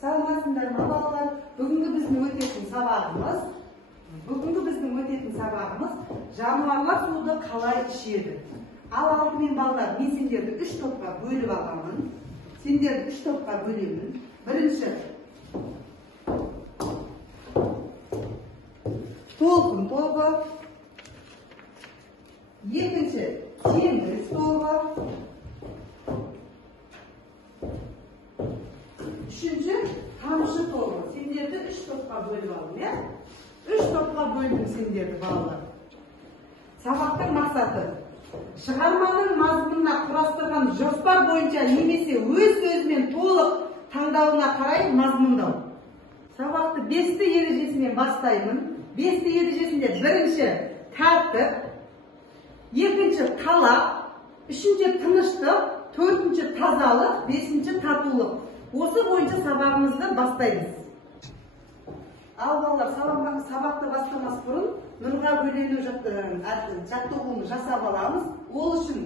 Саламатсыздар ма балалар? Бүгінгі біздің өтетін сабағымыз жануарлар суды қалай ішеді. Ал алдымен балалар, мен сендерді 3 топқа бөліп аламын. Сендерді 3 топқа бөлемін. Бірінші толқын тобы, екінші теңіз тобы, үшінші тамшы тобы. Сендерді 3 топқа бөліп алым, я? 3 топқа бөлдім сендерді балалар. Сабақтың мақсаты шығарманың мазмұнына құрастырған жоспар бойынша немесе өз сөзімен толық таңдауына қарай мазмұндау. Сабақты 5-ті ережесімен бастаймын. 5-ті ережесінде бірінші тәртіп, екінші талап, үшінші тыныштық, төртінші тазалық, бесінші татулық. Осы бойынша сабағымызды бастаймыз. Ал балалар, сабақты бастамас бұрын нұрға бөлену жаттығуын жасап аламыз. Ол үшін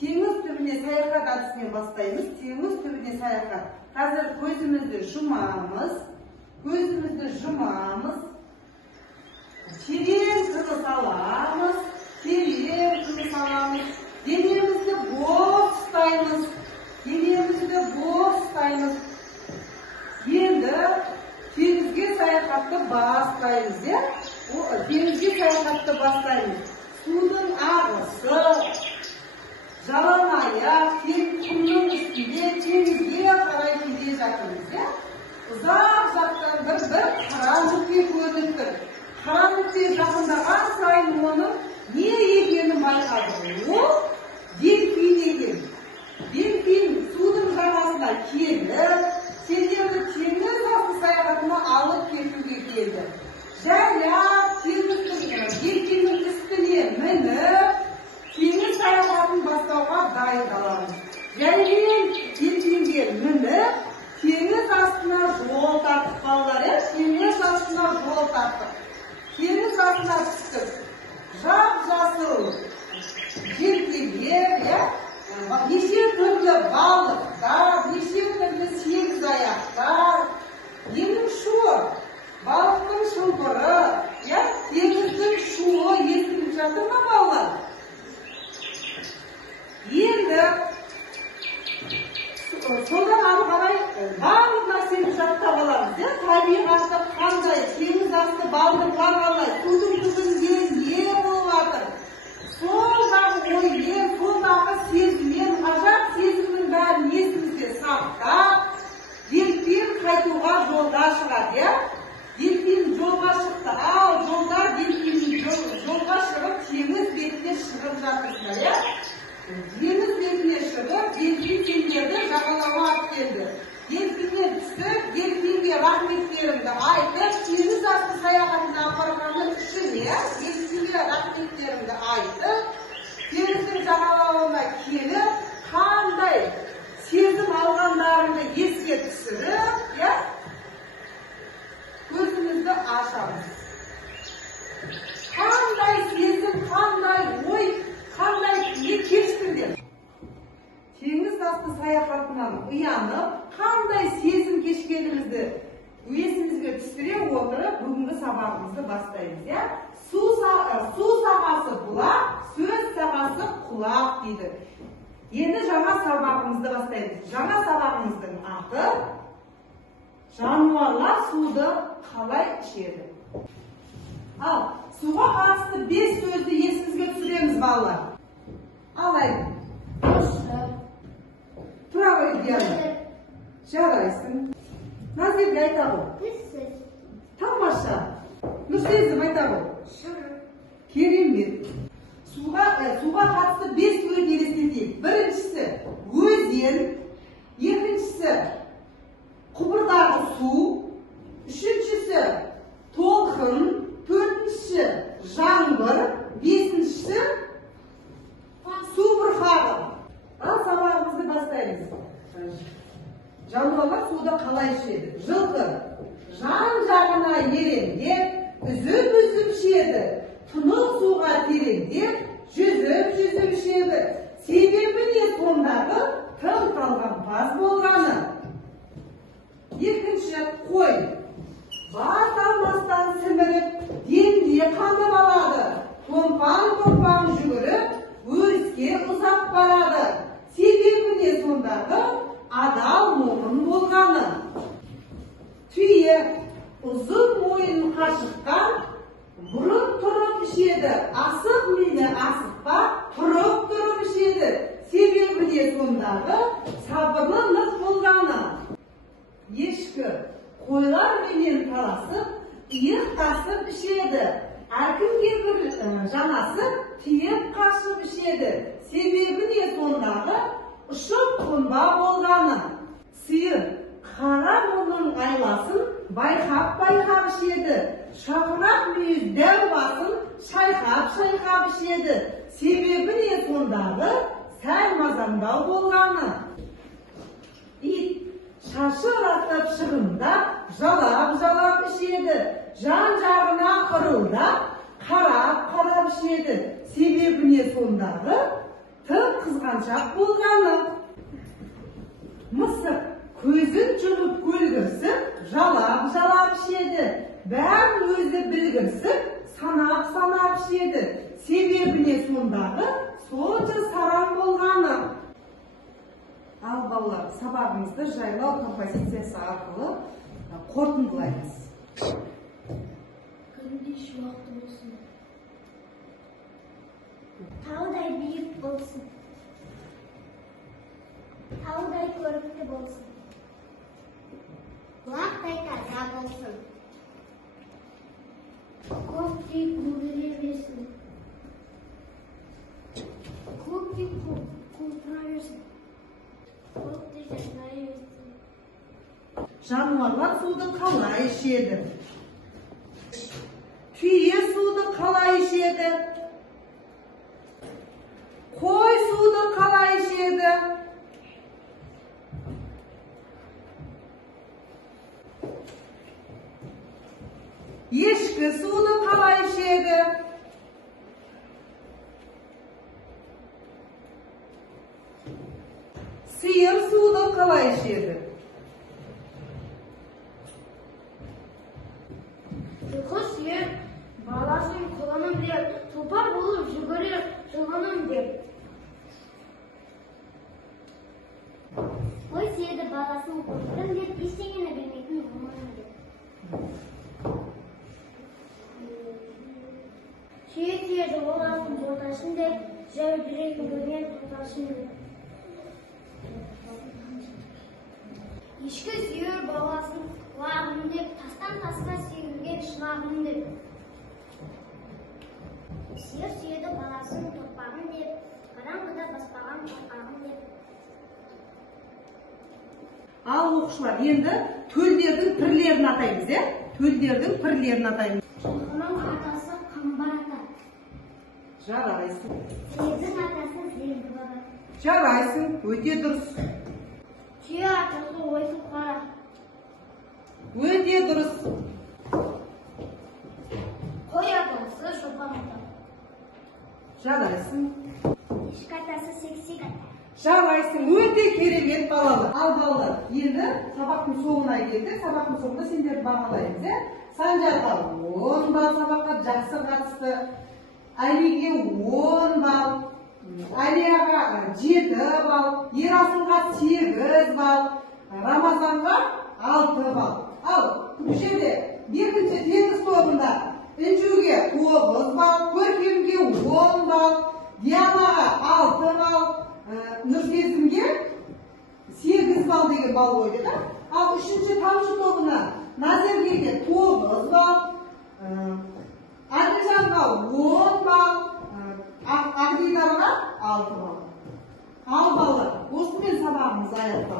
теңіз түбіне саяхат әдісімен бастаймыз. Теңіз түбіне саяхат. Қазір көзімізді жұмамыз. Терең тыныс аламыз. Денемізді бос ұстаймыз. Енді теңізге саяхатты бастаймыз. Судың ағысы, жалаң аяқ, құмның үстінде теңізге қарай келе жатырмыз. Ұзақ жақтан бір қара нүкте көрініп тұр. Қара нүкте жақындаған сайын оның не екенін байқадық. Ол дельфин екен. Дельфин судың жағасына келіп, сендерді теңіз асты саяхатына алып кетуге келді. Жайлап дельфиннің үстіне мініп, теңіз саяхатын бастауға дайындаламыз. Жаймен дельфинге мініп, теңіз астына жол тарттық балалар. Теңіз астына түстік. Жап-жасыл желкелер, неше түрлі балықтар, неше түрлі сегіз аяқтар, енің шуы, балықтың шылбыры, теңіздің шуы естіліп жатыр ма балалар? Енді содан ары қарай барлық нәрсені жаттап аламыз. Табиғаты қандай, теңіз асты балықтар қалай, судың түбінде не болып жатыр? Солдағы оймен, солдағы сезіммен, ғажап сезімнің бәрін есімізде сақтап, дельфин қайтуға жолға шығады. Дельфин жолға шықты. Ал жолда дельфин жолға шығып, теңіз бетіне шығып жатырсыздар. Теңіз бетіне шығып, дельфин сендерді жағалауға алып келді. Дельфиннен түсіп, дельфинге рахметтерімді айтып, теңіз асты саяхатына апарғаны үшін, дельфинге рахметтерімді айтып, теңіздің жағалауына келіп, қандай сезім алғандарыңды еске түсіріп, көзімізді ашамыз. Қандай сезім, қандай ой, қандай не кештіңдер? Теңіз асты саяхатынан ұянып, қандай сезім кешкенімізді есімізге түсіре отырып, бүгінгі сабағымызды бастаймыз. Су сағасы бұлақ, сөз сағасы құлақ дейді. Енді жаңа сабағымызды бастаймыз. Жаңа сабағымыздың аты жануарлар суды қалай ішеді. Ал суға қатысты 5 сөзді есімізге түсіреміз балалар. Алайын. Тұра ғой Диана. Жарайсың. Назерге айта ғой. Тамаша. Нұрсезім айта ғой. Керемет. Суға қатысты 5 сөз елестетейік. Біріншісі өзен, екіншісі құбырдағы су, үшіншісі толқын, төртіншісі жаңбыр, бесіншісі су бұрқағы. Ал сабағымызды бастаймыз. Жануарлар суды қалай ішеді? Жылқы жан-жағына елеңдеп, үзіп ішеді. Тұнық суға тереңдеп, жүзіп ішеді. Себебі не сондағы тым талғампаз болғаны? Екінші қой. Бас алмастан сіміріп, демде қанып алады. Томпан жүгіріп, өріске ұзап барады. Себебі не сондағы адал момын болғаны. Түйе ұзын мойын қашыққан, бұрын тұрып ішеді. Асық мені асықпа, тұрып ішеді. Себебі не сондағы сабырлы нық болғаны. Ешкі қойлар менен таласып, иық тасып ішеді. Әркімге бір жанасып, тиіп қашып ішеді. Себебі не сондағы ұшып қонба болғаны. Сиыр қара мұның айласын байқап ішеді. Шақырап мүйіз дәу басын шайқап ішеді. Себебі не сондағы сәл мазамдау болғаны. Ит шашы растап шығымдап, жалап ішеді. Жан жағына ұрылдап, қарап ішеді. Себебі не сондағы тым қызғаншақ болғаны. Мысық көзін жұмып көлгірсіп, жалап ішеді. Бәрін өзі білгірсіп, санап ішеді. Себебі не сондағы сонша сараң болғаны. Ал балалар, сабағымызды жайлау композициясы арқылы қорытындылаймыз. Күнде шуақты болсын. Таудай биік болсын. Таудай көрікті болсын. Бұлақтай таза болсын. Көктей көңіле берсін. Көктей құлпыра берсін. Көктей жайнай берсін. Жануарлар суды қалай ішеді? Түйе суды қалай ішеді? Қой суды қалай ішеді? Ешкі суды қалай ішеді? Сиыр суды қалай ішеді? Жылқы сүйер, баласын құлыным деп, тұлпар болып жүгірер жылғыным деп. Қой сүйеді баласын қорқытым деп, ештеңені білмейтін ғұмырым деп. Түйе сүйеді баласын боташын деп, жәудіреген көрген тұташын деп. Ешкі сүйер баласын құлағым деп, тастан тасқа сүйілген шылағым деп. Сиыр сүйеді баласын торпағым деп, қараңғыда баспаған қорқағым деп. Ал оқушылар, енді төлдердің пірлерін атаймыз, төлдердің пірлерін атаймыз. Жылқының атасы қамбар ата. Жарайсың. Сиырдың атасы зерді баба. Жарайсың, өте дұрыс. Түйе атасы ойсыз қара. Өте дұрыс. Қой атасы шопан ата. Жарайсың. Ешкі атасы сексек ата. Жарайсың, өте керемет балалы. Ал балалар, енді сабақтың соңына келді. Сабақтың соңында сендерді бағалаймыз. Санжарға 10 балл сабаққа жақсы қатысты. Әлиге 10 балл. Әлияға 7 балл. Ерасынға 8 балл. Рамазанға 6 балл. Ал бұл жерде екінші теңіз тобында Інжуге 9 балл, Көркемге 10 балл, Дианаға 6 балл, Нұрсезімге 8 балл деген балл қойды. Ал үшінші тамшы тобына Назергеге 9 балл, Әділжанға 10 балл, Ағдидарға 6 балл. Ал балалар, осымен сабағымыз аяқталды.